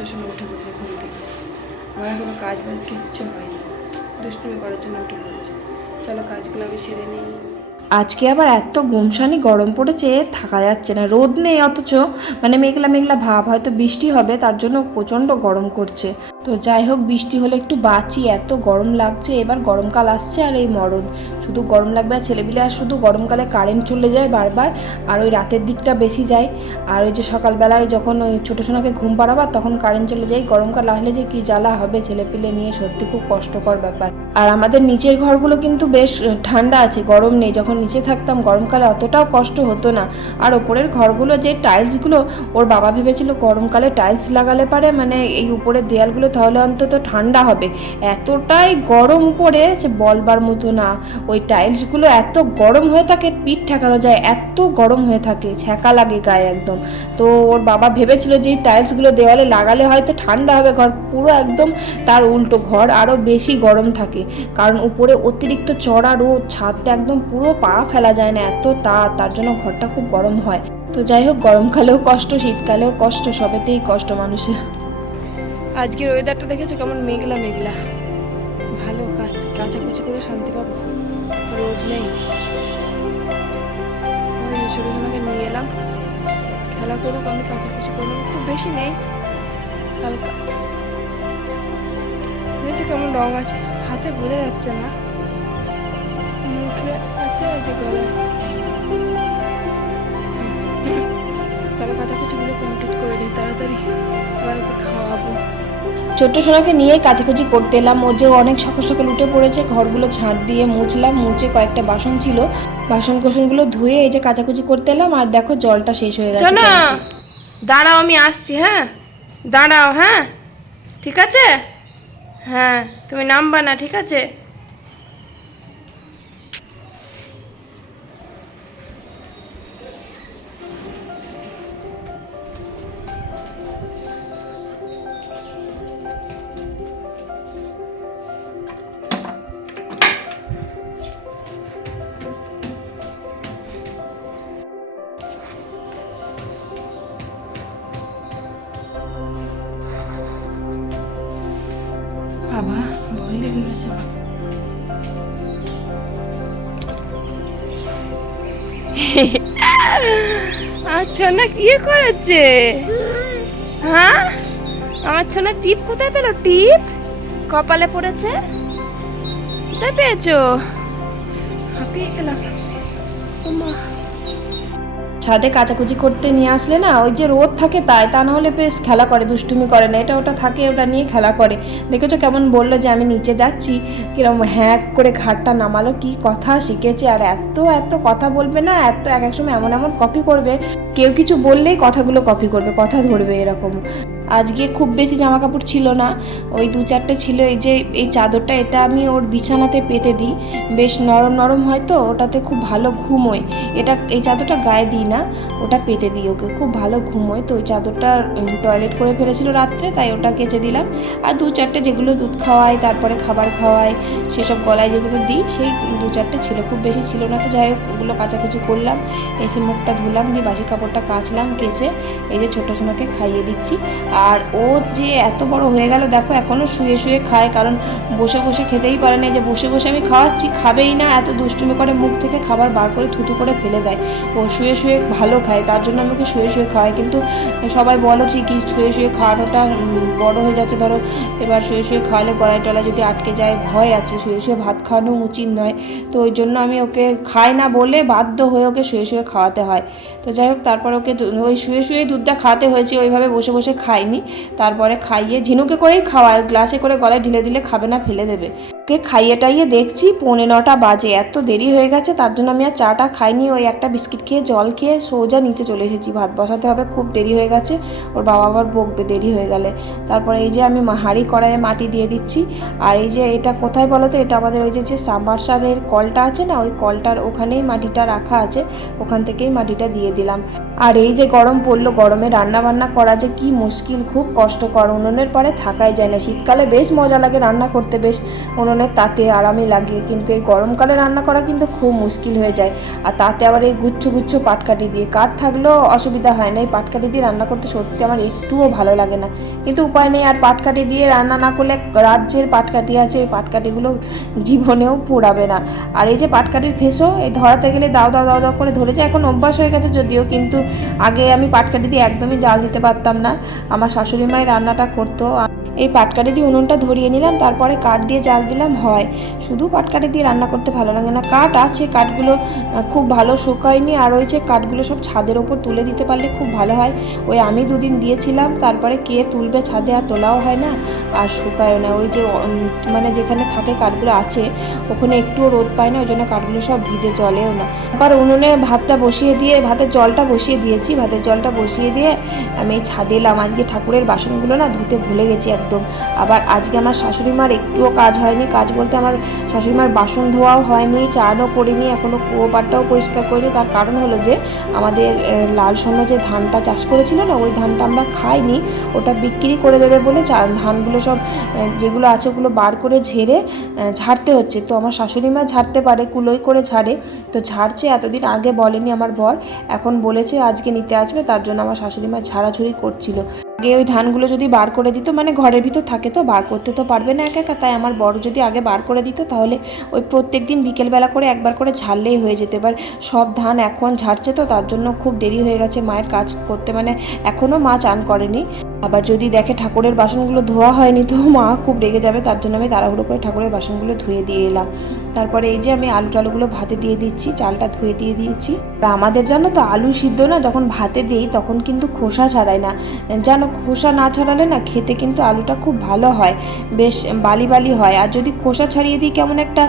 সকাল সময় উঠে পড়েছে ঘুম থেকে। আমার এখনও কাজ বাজ কিচ্ছু হয়নি। দুষ্টুমি করার জন্য উঠে পড়েছে। চলো কাজগুলো আমি সেরে নিই। আজকে আবার এত গুমসানি গরম পড়েছে, থাকা যাচ্ছে না। রোদ নেই অথচ। মানে মেঘলা মেঘলা ভাব, হয়তো বৃষ্টি হবে, তার জন্য প্রচণ্ড গরম করছে। তো যাই হোক, বৃষ্টি হলে একটু বাঁচি। এত গরম লাগছে, এবার গরমকাল আসছে আর এই মরণ। শুধু গরম লাগবে আর ছেলেপিলে আর শুধু গরমকালে কারেন্ট চলে যায় বারবার, আর ওই রাতের দিকটা বেশি যায়। আর ওই যে সকালবেলায় যখন ওই ছোটো সোনাকে ঘুম পাড়াবার তখন কারেন্ট চলে যায়। গরমকাল আসলে যে কি জ্বালা হবে ছেলেপিলে নিয়ে, সত্যি খুব কষ্টকর ব্যাপার। আর আমাদের নিচের ঘরগুলো কিন্তু বেশ ঠান্ডা আছে, গরম নেই। যখন নিচে থাকতাম, গরমকালে অতটাও কষ্ট হতো না। আর ওপরের ঘরগুলো যে টাইলসগুলো ওর বাবা ভেবেছিল গরমকালে টাইলস লাগালে পারে মানে এই উপরের দেয়ালগুলো তাহলে অন্তত ঠান্ডা হবে। এতটাই গরম উপরে যে বলবার মতো না। ওই টাইলসগুলো এত গরম হয়ে থাকে, পিঠ ঠেকানো যায়, এত গরম হয়ে থাকে, ছ্যাঁকা লাগে গায়ে একদম। তো ওর বাবা ভেবেছিল যে এই টাইলসগুলো দেওয়ালে লাগালে হয়তো ঠান্ডা হবে ঘর, পুরো একদম তার উল্টো ঘর আরও বেশি গরম থাকে। কারণ উপরে অতিরিক্ত চড়া রোদ, ছাদটা একদম পুরো পা ফেলা যায় না, এত তা তার জন্য ঘরটা খুব গরম হয়। তো যাই হোক, গরমকালেও কষ্ট, শীতকালেও কষ্ট, সবেতেই কষ্ট মানুষের। আজকের ওয়েদারটা দেখেছ? কেমন মেঘলা মেঘলা। ভালো কাজ, কাচাকুচি করে শান্তি পাবো। রোদ নেই। ওই নিয়ে এলাম। খেলা করুক, আমি কাচাকুচি করে নেব। খুব বেশি নেই। হালকা। দেখেছ কেমন রং আছে? হাতে বোঝা যাচ্ছে না। মুখে আছে আছে গলায়। চলো কাচাকুচিগুলো কমপ্লিট করে নিই, তাড়াতাড়ি। এবার ওকে খাওয়াবো। ছোট্ট সোনাকে নিয়ে কাচাকুচি করতে এলাম। ও যে অনেক সকাল সকাল উঠে পড়েছে, ঘরগুলো ঝাঁট দিয়ে মুছলাম, মুছে কয়েকটা বাসন ছিল। বাসন কোসনগুলো ধুয়ে এই যে কাচাকুচি করতে এলাম আর দেখো জলটা শেষ হয়ে গেছে। না দাঁড়াও, আমি আসছি হ্যাঁ? দাঁড়াও হ্যাঁ? ঠিক আছে? হ্যাঁ তুমি নামবা না, ঠিক আছে? আচ্ছা না কি করেছে? হ্যাঁ? আমার ছোনা টিপ কোথায় পেল? টিপ? কপালে পড়েছে? কোথায় পেয়েছ? হাঁপিয়ে গেলাম। ওমা। ছাদে কাচাকুচি করতে নিয়ে আসলে না, ওই যে রোদ থাকে তাই, তা না হলে বেশ খেলা করে, দুষ্টুমি করে না, এটা ওটা থাকে, ওটা নিয়ে খেলা করে। দেখেছ কেমন বলল যে আমি নিচে যাচ্ছি, কিরম হ্যাক করে ঘাটটা নামালো, কি কথা শিখেছে, আর এত এত কথা বলবে না, এত এক এক সময় এমন এমন কপি করবে। কেউ কিছু বললেই কথাগুলো কপি করবে, কথা ধরবে এরকম। আজকে খুব বেশি জামা কাপড় ছিল না। ওই দু চারটে ছিল। এই যে, এই চাদরটা, এটা আমি ওর বিছানাতে পেতে দিই। বেশ নরম নরম হয় তো, ওটাতে খুব ভালো ঘুমোয় এটা, এই চাদরটা গায়ে দিই না, ওটা পেতে দিই ওকে। খুব ভালো ঘুমোয় তো, ওই চাদরটা টয়লেট করে ফেলেছিল রাত্রে, তাই ওটা কেচে দিলাম। আর দু চারটে যেগুলো দুধ খাওয়াই তারপরে খাবার খাওয়াই সেসব গলায় যেগুলো দিই, সেই দু চারটে ছিল। খুব বেশি ছিল না তো, যাই হোক, ওগুলো কাচাকুচি করলাম। এসে মুখটা ধুলাম, দিয়ে বাসি কাপড়টা কাচলাম, কেচে এই যে ছোটো সোনাকে খাইয়ে দিচ্ছি। আর ও যে এত বড় হয়ে গেল, দেখো এখনও শুয়ে শুয়ে খায়, কারণ বসে বসে খেতেই পারে না। যে বসে বসে আমি খাওয়াচ্ছি, খাবেই না, এত দুষ্টুমি করে মুখ থেকে খাবার বার করে থুতু করে ফেলে দেয়। ও শুয়ে শুয়ে ভালো খায়, তার জন্য আমাকে শুয়ে শুয়ে খাওয়াই। কিন্তু সবাই বলো ঠিকই, শুয়ে শুয়ে খাওয়ানোটা বড় হয়ে যাচ্ছে। ধরো এবার শুয়ে শুয়ে খাওয়ালে গলায় টলায় যদি আটকে যায়, ভয় আছে, শুয়ে শুয়ে ভাত খাওয়ানো উচিত নয়। তো ওই জন্য আমি ওকে খাই না বলে বাধ্য হয়ে ওকে শুয়ে শুয়ে খাওয়াতে হয়। তো যাই হোক, তারপর ওকে ওই শুয়ে শুয়ে দুধটা খাওয়াতে হয়েছে, ওইভাবে বসে বসে খাইনি। তারপরে খাইয়ে ঝিনুকে করেই খাওয়ায়। গ্লাসে করে গলায় ঢেলে দিলে খাবে না, ফেলে দেবে। ওকে খাইয়ে টাইয়ে দেখছি, পৌনে নটা বাজে। এত দেরি হয়ে গেছে, তার জন্য আমি আর চাটা খাইনি। ওই একটা বিস্কিট খেয়ে, জল খেয়ে সোজা নিচে চলে এসেছি। ভাত বসাতে হবে, খুব দেরি হয়ে গেছে। ওর বাবা আবার বকবে, দেরি হয়ে গেলে। তারপরে এই যে আমি হাঁড়ি কড়াইয়ে মাটি দিয়ে দিচ্ছি। আর এই যে এটা কোথায় বলো তো? এটা আমাদের ওই যে যে সাবমার্শালের কলটা আছে না? ওই কলটার ওখানেই মাটিটা রাখা আছে। ওখান থেকেই মাটিটা দিয়ে দিলাম। আর এই যে গরম পড়ল, গরমে রান্না বান্না করা যে কি মুশকিল, খুব কষ্টকর। উনুনের পরে থাকাই যায় না। শীতকালে বেশ মজা লাগে রান্না করতে, বেশ উনুনের তাতে আরামই লাগে। কিন্তু এই গরমকালে রান্না করা কিন্তু খুব মুশকিল হয়ে যায়। আর তাতে আবার এই গুচ্ছ গুচ্ছ পাটকাঠি দিয়ে। কাঠ থাকলেও অসুবিধা হয় না। এই পাটকাঠি দিয়ে রান্না করতে সত্যি আমার একটুও ভালো লাগে না। কিন্তু উপায় নেই। আর পাটকাঠি দিয়ে রান্না না করলে রাজ্যের পাটকাঠি আছে। এই পাটকাঠিগুলো জীবনেও পোড়াবে না। আর এই যে পাটকাঠির ফেসো এই ধরাতে গেলে দাও দাও দাও দাও করে ধরেছে। এখন অভ্যাস হয়ে গেছে যদিও। কিন্তু আগে আমি পাটকাঠি দিয়ে একদমই জাল দিতে পারতাম না। আমার শাশুড়ি মায়ের রান্নাটা করতো এই পাটকাঠি দিয়ে উনুনটা ধরিয়ে নিলাম, তারপরে কাঠ দিয়ে জাল দিলাম, হয়। শুধু পাটকাঠি দিয়ে রান্না করতে ভালো লাগে না। কাঠ আছে, কাঠগুলো খুব ভালো শুকায়নি, আর ওই যে কাঠগুলো সব ছাদের ওপর তুলে দিতে পারলে খুব ভালো হয়। ওই আমি দুদিন দিয়েছিলাম, তারপরে কে তুলবে ছাদে আর তোলাও হয় না, আর শুকায়ও না। ওই যে মানে যেখানে থাকে কাঠগুলো আছে, ওখানে একটুও রোদ পায় না, ওই জন্য কাঠগুলো সব ভিজে জলেও না। আবার উনুনে ভাতটা বসিয়ে দিয়ে, ভাতের জলটা বসিয়ে দিয়েছি, ভাতের জলটা বসিয়ে দিয়ে আমি ছাদে এলাম। আজকে ঠাকুরের বাসনগুলো না ধুতে ভুলে গেছি, একদম আবার আজকে আমার শাশুড়ি মার একটুও কাজ হয়নি। কাজ বলতে আমার শাশুড়ি মার বাসন ধোয়াও হয়নি, চানও করিনি এখনও কুয়ো পাটটাও পরিষ্কার করিনি। তার কারণ হলো যে, আমাদের লাল স্বর্ণ যে ধানটা চাষ করেছিল না, ওই ধানটা আমরা খাইনি। ওটা বিক্রি করে দেবে বলে ধানগুলো সব যেগুলো আছে ওগুলো বার করে ঝেড়ে ঝাড়তে হচ্ছে। তো আমার শাশুড়ি মা ঝাড়তে পারে কুলোই করে ঝাড়ে। তো ঝাড়ছে, এতদিন আগে বলেনি আমার বর। এখন বলেছে আজকে নিতে আসবে, তার জন্য আমার শাশুড়ি মা ঝাড়াঝুড়ি করছিল। আগে ওই ধানগুলো যদি বার করে দিত মানে ঘরের ভিতর থাকে তো, বার করতে তো পারবে না একা একা, তাই আমার বড় যদি আগে বার করে দিত, তাহলে ওই প্রত্যেক দিন বিকেলবেলা করে একবার করে ঝাড়লেই হয়ে যেতে। এবার সব ধান এখন ঝাড়ছে তো, তার জন্য খুব দেরি হয়ে গেছে মায়ের কাজ করতে মানে এখনও মা চান করেনি। আবার যদি দেখে ঠাকুরের বাসনগুলো ধোয়া হয়নি, তো মা খুব রেগে যাবে, তার জন্য আমি তাড়াহুড়ো করে ঠাকুরের বাসনগুলো ধুয়ে দিয়ে এলাম। তারপরে এই যে আমি আলু টালুগুলো ভাতে দিয়ে দিচ্ছি, চালটা ধুয়ে দিয়ে দিয়েছি। আর আমাদের জানো তো, আলু সিদ্ধ না, যখন ভাতে দিই, তখন কিন্তু খোসা ছাড়াই না। জানো, খোসা না ছাড়ালে না, খেতে কিন্তু আলুটা খুব ভালো হয়, বেশ বালি বালি হয়। আর যদি খোসা ছাড়িয়ে দিই, কেমন একটা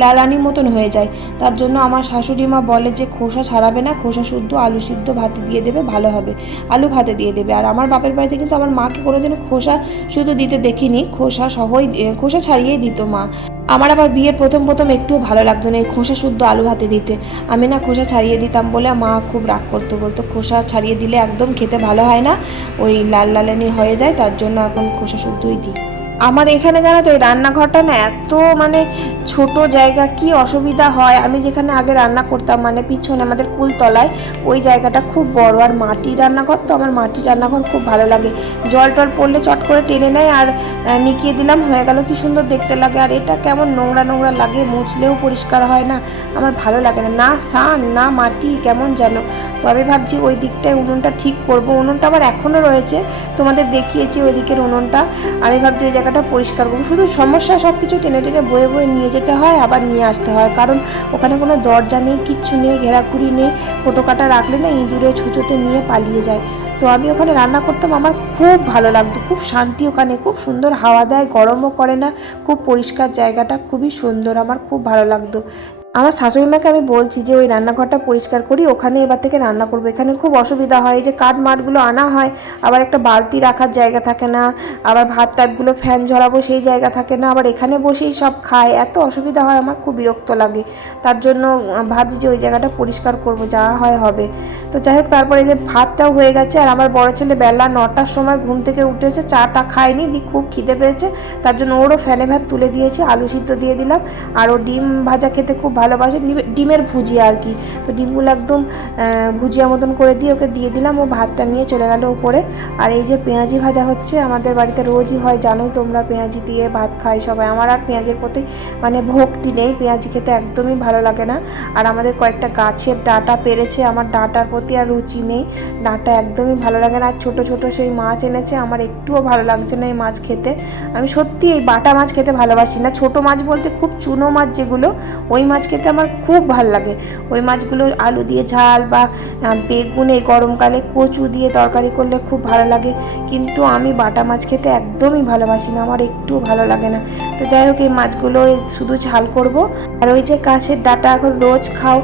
লালানি মতন হয়ে যায়। তার জন্য আমার শাশুড়ি মা বলে যে, খোসা ছাড়াবে না, খোসা শুদ্ধ আলু সিদ্ধ ভাতে দিয়ে দেবে, ভালো হবে। আলু ভাতে দিয়ে দেবে। আর আমার বাপের বাড়িতে কিন্তু আমার মাকে কোনোদিনও খোসা শুধু দিতে দেখিনি, খোসা সহই খোসা ছাড়িয়েই দিত মা। আমার আবার বিয়ের প্রথম প্রথম একটুও ভালো লাগতো না এই খোসা শুদ্ধ আলু ভাতে দিতে। আমি না খোসা ছাড়িয়ে দিতাম বলে মা খুব রাগ করতো, বলতো খোসা ছাড়িয়ে দিলে একদম খেতে ভালো হয় না, ওই লাল লালানি হয়ে যায়, তার জন্য এখন খোসা শুদ্ধই দিই। আমার এখানে জানো তো, এই রান্নাঘরটা না এত মানে ছোট জায়গা, কি অসুবিধা হয়? আমি যেখানে আগে রান্না করতাম মানে পিছনে আমাদের কুলতলায়, ওই জায়গাটা খুব বড়। আর মাটির রান্নাঘর তো, আমার মাটির রান্নাঘর খুব ভালো লাগে। জল টল পড়লে চট করে টেনে নেয় আর নিকিয়ে দিলাম, হয়ে গেল কি সুন্দর দেখতে লাগে। আর এটা কেমন নোংরা নোংরা লাগে, মুছলেও পরিষ্কার হয় না। আমার ভালো লাগে না। না সান না মাটি, কেমন যেন। তো আমি ভাবছি ওই দিকটায় উনুনটা ঠিক করব। উনুনটা আবার এখনও রয়েছে। তোমাদের দেখিয়েছি ওই দিকের উনুনটা। আমি ভাবছি ওই জায়গাটা পরিষ্কার করব শুধু সমস্যা সব কিছু টেনে টেনে বয়ে বয়ে নিয়ে যেতে হয়, আবার নিয়ে আসতে হয়। কারণ ওখানে কোনো দরজা নেই, কিচ্ছু নেই, ঘেরাঘুরি নেই, ফোটো কাটা রাখলে না ইঁদুরে ছুঁচোতে নিয়ে পালিয়ে যায়। তো আমি ওখানে রান্না করতাম, আমার খুব ভালো লাগতো। খুব শান্তি ওখানে, খুব সুন্দর হাওয়া দেয়, গরমও করে না, খুব পরিষ্কার জায়গাটা, খুবই সুন্দর, আমার খুব ভালো লাগতো। আমার শাশুড়ি মাকে আমি বলছি যে, ওই রান্নাঘরটা পরিষ্কার করি, ওখানে এবার থেকে রান্না করব। এখানে খুব অসুবিধা হয় যে কাঠ মাঠগুলো আনা হয়, আবার একটা বালতি রাখার জায়গা থাকে না, আবার ভাত টাতগুলো ফ্যান ঝরাবো সেই জায়গা থাকে না, আবার এখানে বসেই সব খায়, এত অসুবিধা হয়, আমার খুব বিরক্ত লাগে। তার জন্য ভাবছি যে, ওই জায়গাটা পরিষ্কার করব, যা হয় হবে। তো যাই হোক, তারপরে যে ভাতটাও হয়ে গেছে, আর আমার বড় ছেলে বেলা নটার সময় ঘুম থেকে উঠেছে, চাটা খায়নি, দি খুব খিদে পেয়েছে, তার জন্য ওরও ফ্যানে ভাত তুলে দিয়েছি, আলু সিদ্ধ দিয়ে দিলাম, আর ও ডিম ভাজা খেতে খুব ভালোবাসে ডিমের ভুজিয়া আর কি। তো ডিমগুলো একদম ভুজিয়া মতন করে দিয়ে ওকে দিয়ে দিলাম। ও ভাতটা নিয়ে চলে গেল উপরে। আর এই যে পেঁয়াজি ভাজা হচ্ছে, আমাদের বাড়িতে রোজই হয় জানোই তোমরা পেঁয়াজি দিয়ে ভাত খাই সবাই। আমার আর পেঁয়াজের প্রতি মানে ভক্তি নেই, পেঁয়াজি খেতে একদমই ভালো লাগে না। আর আমাদের কয়েকটা গাছের ডাঁটা পেরেছে, আমার ডাঁটার প্রতি আর রুচি নেই। ডাঁটা একদমই ভালো লাগে না। আর ছোটো ছোটো সেই মাছ এনেছে, আমার একটুও ভালো লাগছে না এই মাছ খেতে। আমি সত্যি এই বাটা মাছ খেতে ভালোবাসি না। ছোট মাছ বলতে খুব চুনো মাছ যেগুলো, ওই মাছ খেতে আমার খুব ভালো লাগে। ওই মাছগুলো আলু দিয়ে ঝাল বা বেগুনে গরমকালে কচু দিয়ে তরকারি করলে খুব ভালো লাগে। কিন্তু আমি বাটা মাছ খেতে একদমই ভালোবাসি না, আমার একটুও ভালো লাগে না। তো যাই হোক, এই মাছগুলো শুধু ঝাল করব। আর ওই যে কাছের ডাটা এখন রোজ খাও,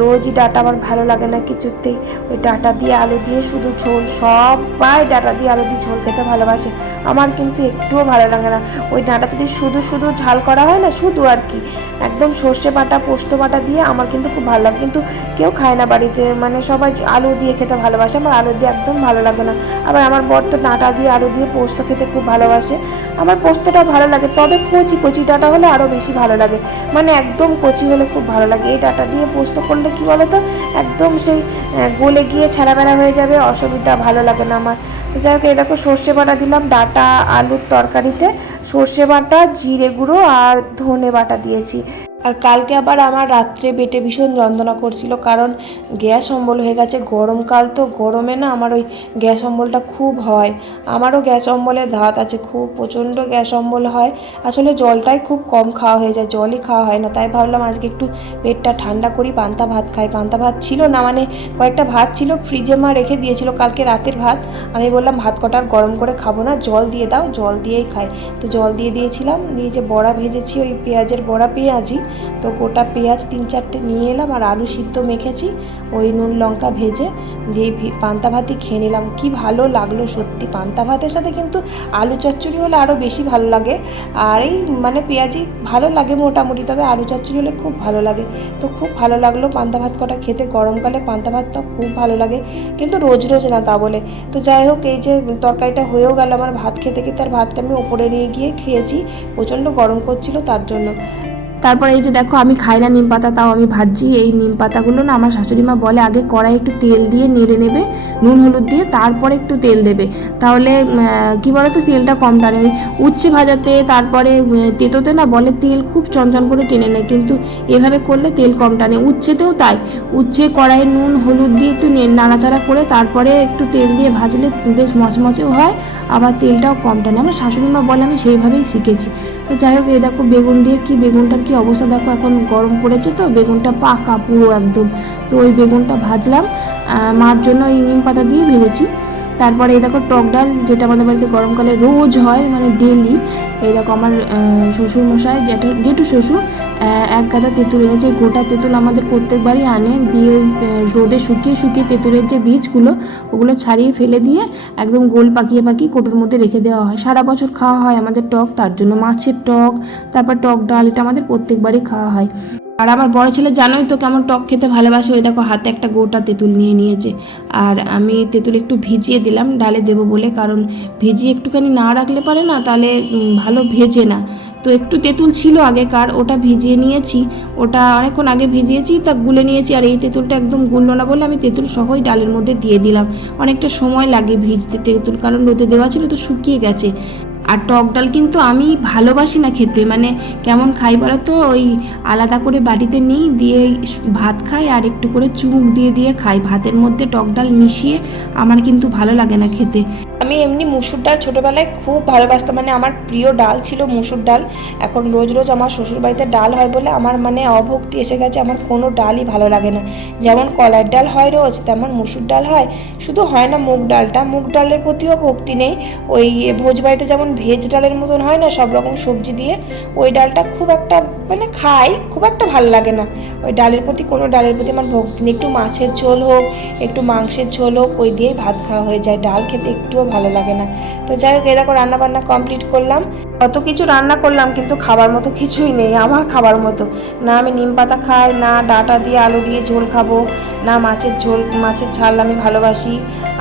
রোজই ডাটা আমার ভালো লাগে না কিছুতেই। ওই ডাটা দিয়ে আলু দিয়ে শুধু ঝোল, সবাই ডাটা দিয়ে আলু দিয়ে ঝোল খেতে ভালোবাসে। আমার কিন্তু একটুও ভালো লাগে না। ওই ডাঁটা যদি শুধু শুধু ঝাল করা হয় না, শুধু আর কি। একদম সর্ষে বাটা, পোস্ত বাটা দিয়ে আমার কিন্তু খুব ভালো লাগে। কিন্তু কেউ খায় না বাড়িতে। মানে সবাই আলু দিয়ে খেতে ভালোবাসে। আমার আলু দিয়ে একদম ভালো লাগে না। আবার আমার বর তো ডাঁটা দিয়ে আলু দিয়ে পোস্ত খেতে খুব ভালোবাসে। আমার পোস্তটা ভালো লাগে। তবে কচি কচি ডাঁটা হলে আরও বেশি ভালো লাগে। মানে একদম কচি হলে খুব ভালো লাগে। এই ডাঁটা দিয়ে পোস্ত করলে কি বলো তো একদম সেই গলে গিয়ে ছেঁড়াবেড়া হয়ে যাবে। অসুবিধা ভালো লাগে না আমার। যাই হোক, এই দেখো সর্ষে বাটা দিলাম, ডাটা, আলুর তরকারিতে। সর্ষে বাটা, জিরে গুঁড়ো আর ধনে বাটা দিয়েছি। আর কালকে আবার আমার রাত্রে পেটে ভীষণ যন্ত্রণা করছিল, কারণ গ্যাস অম্বল হয়ে গেছে। গরমকাল তো, গরমে না আমার ওই গ্যাস অম্বলটা খুব হয়। আমারও গ্যাস অম্বলের ধাত আছে, খুব প্রচণ্ড গ্যাস অম্বল হয়। আসলে জলটাই খুব কম খাওয়া হয়ে যায়, জলই খাওয়া হয় না। তাই ভাবলাম আজকে একটু পেটটা ঠান্ডা করি, পান্তা ভাত খাই। পান্তা ভাত ছিল না মানে কয়েকটা ভাত ছিল, ফ্রিজে মা রেখে দিয়েছিল কালকে রাতের ভাত। আমি বললাম, ভাত কটার গরম করে খাব না, জল দিয়ে দাও, জল দিয়েই খাই। তো জল দিয়ে দিয়েছিলাম, দিয়ে যে বড়া ভেজেছি, ওই পেঁয়াজের বড়া পেঁয়াজি তো গোটা পেঁয়াজ তিন চারটে নিয়ে এলাম আর আলু সিদ্ধ মেখেছি, ওই নুন লঙ্কা ভেজে দিয়ে পান্তা ভাতই খেয়ে নিলাম। কি ভালো লাগল সত্যি, পান্তা ভাতের সাথে কিন্তু আলু চচ্চড়ি হলে আরও বেশি ভালো লাগে। আর এই মানে পেঁয়াজি ভালো লাগে মোটামুটি, তবে আলু চচ্চড়ি হলে খুব ভালো লাগে। তো খুব ভালো লাগল পান্তা ভাত কটা খেতে গরমকালে পান্তা ভাতটা খুব ভালো লাগে, কিন্তু রোজ রোজ না তা বলে। তো যাই হোক, এই যে তরকারিটা হয়েও গেল, আমার ভাত খেতে খেতে আর ভাতটা আমি ওপরে নিয়ে গিয়ে খেয়েছি, প্রচণ্ড গরম করছিল তার জন্য। তারপর এই যে দেখো, আমি খাই না নিম পাতা, তাও আমি ভাজছি। এই নিম পাতাগুলো না আমার শাশুড়ি মা বলে, আগে কড়াই একটু তেল দিয়ে নেড়ে নেবে, নুন, হলুদ দিয়ে তারপরে একটু তেল দেবে। তাহলে কি বলো তো তেলটা কম টানে। উচ্ছে ভাজাতে, তারপরে তেতোতে না বলে, তেল খুব চঞ্চল করে টেনে নেয়। কিন্তু এভাবে করলে তেল কম টানে। উচ্ছেতেও তাই। উচ্ছে কড়াইয়ে নুন, হলুদ দিয়ে একটু নাড়াচাড়া করে তারপরে একটু তেল দিয়ে ভাজলে বেশ মচমচেও হয়। আবার তেলটাও কমটা টানে। আমার শাশুড়ি মা বলে, আমি সেইভাবেই শিখেছি। তো যাই হোক, এই দেখো বেগুন দিয়ে কি, বেগুনটার কি অবস্থা? দেখো এখন গরম পড়েছে তো, বেগুনটা পাকা পুরো একদম। তো ওই বেগুনটা ভাজলাম। মার জন্য এই নিম পাতা দিয়ে ভেজেছি। তারপরে এই দেখো টক ডাল, যেটা আমাদের বাড়িতে গরমকালে রোজ হয় মানে ডেলি এই দেখো আমার শ্বশুর মশাই, যেটা জেঠু শ্বশুর এক গাদা তেঁতুল এনেছে, গোটা তেঁতুল আমাদের প্রত্যেকবারই আনে, দিয়ে রোদে শুকিয়ে শুকিয়ে তেঁতুলের যে বীজগুলো, ওগুলো ছাড়িয়ে ফেলে দিয়ে একদম গোল পাকিয়ে পাকিয়ে কোটোর মধ্যে রেখে দেওয়া হয়। সারা বছর খাওয়া হয় আমাদের টক, তার জন্য মাছের টক, তারপর টক ডাল, এটা আমাদের প্রত্যেকবারই খাওয়া হয়। আর আমার বড় ছেলে জানোই তো কেমন টক খেতে ভালোবাসে। ওই দেখো হাতে একটা গোটা তেঁতুল নিয়ে নিয়েছে। আর আমি তেঁতুল একটু ভিজিয়ে দিলাম, ডালে দেবো বলে। কারণ ভিজিয়ে একটুখানি না রাখলে পারে না, তাহলে ভালো ভেজে না। তো একটু তেঁতুল ছিল আগেকার, ওটা ভিজিয়ে নিয়েছি। ওটা অনেকক্ষণ আগে ভিজিয়েছি, তা গুলে নিয়েছি। আর এই তেঁতুলটা একদম গুললো না বলে আমি তেঁতুল সহই ডালের মধ্যে দিয়ে দিলাম। অনেকটা সময় লাগে ভিজতে তেঁতুল, কারণ রোদে দেওয়া ছিল তো শুকিয়ে গেছে। আর টক ডাল কিন্তু আমি ভালোবাসি না খেতে। মানে কেমন খাই বলো তো? ওই আলাদা করে বাটিতে নিই, দিয়ে ভাত খাই আর একটু করে চুমুক দিয়ে দিয়ে খাই। ভাতের মধ্যে টক ডাল মিশিয়ে আমার কিন্তু ভালো লাগে না খেতে। আমি এমনি মুসুর ডাল ছোটোবেলায় খুব ভালোবাসতাম। মানে আমার প্রিয় ডাল ছিল মুসুর ডাল। এখন রোজ রোজ আমার শ্বশুরবাড়িতে ডাল হয় বলে আমার মানে অভক্তি এসে গেছে, আমার কোনো ডালই ভালো লাগে না। যেমন কলার ডাল হয় রোজ, তেমন মুসুর ডাল হয়। শুধু হয় না মুগ ডালটা। মুগ ডালের প্রতিও ভক্তি নেই। ওই ভোজ বাড়িতে যেমন ভেজ ডালের মতন হয় না, সব রকম সবজি দিয়ে ওই ডালটা খুব একটা মানে খাই, খুব একটা ভালো লাগে না। ওই ডালের প্রতি, কোনো ডালের প্রতি আমার ভক্তি নেই। একটু মাছের ঝোল হোক, একটু মাংসের ঝোল হোক, ওই দিয়েই ভাত খাওয়া হয়ে যায়। ডাল খেতে একটুও ভালো লাগে না। তো যাই হোক এরকম রান্না বান্না কমপ্লিট করলাম। অত কিছু রান্না করলাম, কিন্তু খাবার মতো কিছুই নেই, আমার খাবার মতো। না আমি নিম পাতা খাই, না ডাটা দিয়ে আলু দিয়ে ঝোল খাব, না মাছের ঝোল, মাছের ঝাল আমি ভালোবাসি।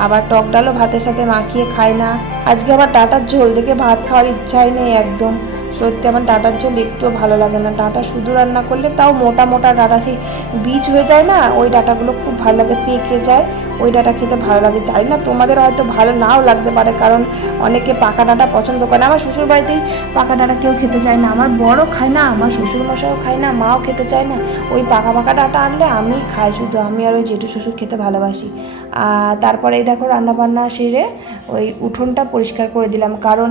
আবার টক ডালও ভাতের সাথে মাখিয়ে খাই না। আজকে আবার ডাটার ঝোল, দেখে ভাত খাওয়ার ইচ্ছাই নেই একদম। সত্যি আমার ডাটার ঝোল একটুও ভালো লাগে না। ডাটা শুধু রান্না করলে তাও মোটা মোটা ডাটা, সেই বীজ হয়ে যায় না, ওই ডাটাগুলো খুব ভালো লাগে, পেকে যায়। ওই ডাটা খেতে ভালো লাগে। জানি না তোমাদের হয়তো ভালো নাও লাগতে পারে, কারণ অনেকে পাকা ডাটা পছন্দ করে আমার শ্বশুর বাড়িতেই পাকা ডাটা কেউ খেতে চায় না। আমার বড় খায় না, আমার শ্বশুর মশাইও খায় না, মাও খেতে চায় না। ওই পাকা পাকা ডাটা আনলে আমি খাই শুধু, আমি আর ওই জেঠু শ্বশুর খেতে ভালোবাসি। আর তারপরে এই দেখো রান্নাবান্না সেরে ওই উঠোনটা পরিষ্কার করে দিলাম। কারণ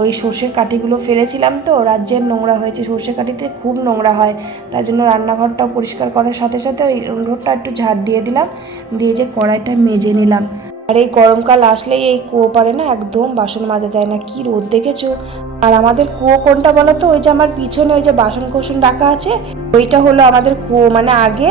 ওই সর্ষের কাঠিগুলো ফেলেছিলাম তো, রাজ্যের নোংরা হয়েছে। সর্ষের কাঠিতে খুব নোংরা হয়। তার জন্য রান্নাঘরটাও পরিষ্কার করার সাথে সাথে ওই উঠোনটা একটু ঝাড় দিয়ে দিলাম। দিয়ে যে কড়াইটা মেজে নিলাম। আর এই গরমকাল আসলেই এই কুয়ো পারে না একদম বাসন মাজা যায় না। কি রোদ দেখেছ? আর আমাদের কুয়ো কোনটা বলো তো? ওই যে আমার পিছনে ওই যে বাসন কোসন রাখা আছে, ওইটা হলো আমাদের কুয়ো। মানে আগে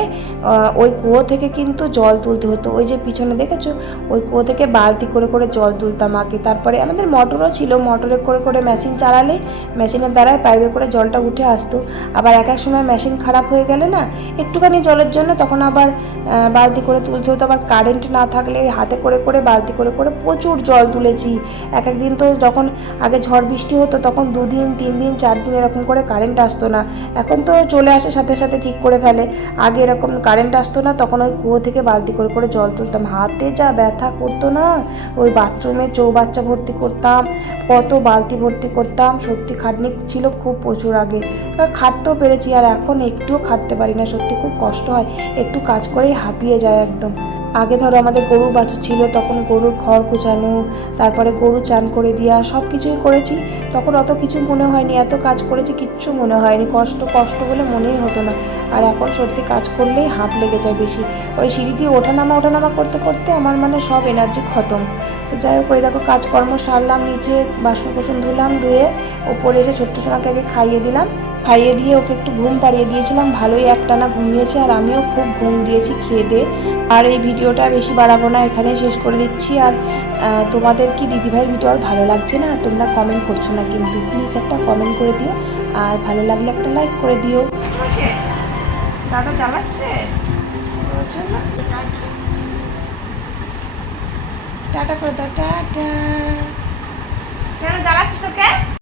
ওই কুয়ো থেকে কিন্তু জল তুলতে হতো। ওই যে পিছনে দেখেছ? ওই কুয়ো থেকে বালতি করে করে জল তুলতাম আগে। তারপরে আমাদের মোটরও ছিল, মোটরে করে করে মেশিন চালালে, মেশিনের দ্বারাই পাইপে করে জলটা উঠে আসতো। আবার এক এক সময় মেশিন খারাপ হয়ে গেলে না, একটুখানি জলের জন্য তখন আবার বালতি করে তুলতে হতো। আবার কারেন্ট না থাকলে হাতে করে করে, বালতি করে করে প্রচুর জল তুলেছি। এক একদিন তো যখন আগে ঝড় বৃষ্টি হতো, তখন দুদিন তিন দিন চার দিন এরকম করে কারেন্ট আসতো না। এখন তো চলে আসে, সাথে সাথে ঠিক করে ফেলে। আগে এরকম কারেন্ট আসতো না, তখন ওই কুয়ো থেকে বালতি করে করে জল তুলতাম। হাতে যা ব্যথা করতো না, ওই বাথরুমে চৌবাচ্চা ভর্তি করতাম, কত বালতি ভর্তি করতাম, সত্যি খাটনি ছিল খুব প্রচুর আগে। খাটতেও পেরেছি, আর এখন একটুও খাটতে পারি না, সত্যি খুব কষ্ট হয়, একটু কাজ করেই হাঁপিয়ে যায় একদম। আগে ধরো আমাদের গরু বাছুর ছিল, তখন গরুর খড় কুচানো তারপরে গরু চান করে দেওয়া সব কিছুই করেছি। তখন অত কিছু মনে হয়নি, এত কাজ করেছি, কিচ্ছু মনে হয়নি। কষ্ট কষ্ট বলে মনেই হতো না। আর এখন সত্যি কাজ করলেই হাঁপ লেগে যায় বেশি। ওই সিঁড়ি দিয়ে ওঠানামা ওঠানামা করতে করতে আমার মানে সব এনার্জি খতম। তো যাই হোক, ওই দেখো কাজকর্ম সারলাম, নিচে বাসন কোসন ধুলাম, ধুয়ে ওপরে এসে ছোট্ট সোনাকে আগে খাইয়ে দিলাম। খাইয়ে দিয়ে ওকে একটু ঘুম পাড়িয়ে দিয়েছিলাম। ভালোই একটানা ঘুমিয়েছে আর আমিও খুব ঘুম দিয়েছি খেয়ে দিয়ে। আর এই ভিডিওটা বেশি বাড়াবো না, এখানে শেষ করে দিচ্ছি। আর তোমাদের কি দিদিভাইয়ের ভিডিও আর ভালো লাগছে না? তোমরা কমেন্ট করছ না কিন্তু প্লিজ একটা কমেন্ট করে দিও। আর ভালো লাগলে একটা লাইক করে দিও। দাদা জ্বালাচ্ছে? টাটা করে দাও, টাটা। কেন জ্বালাচ্ছিস ওকে?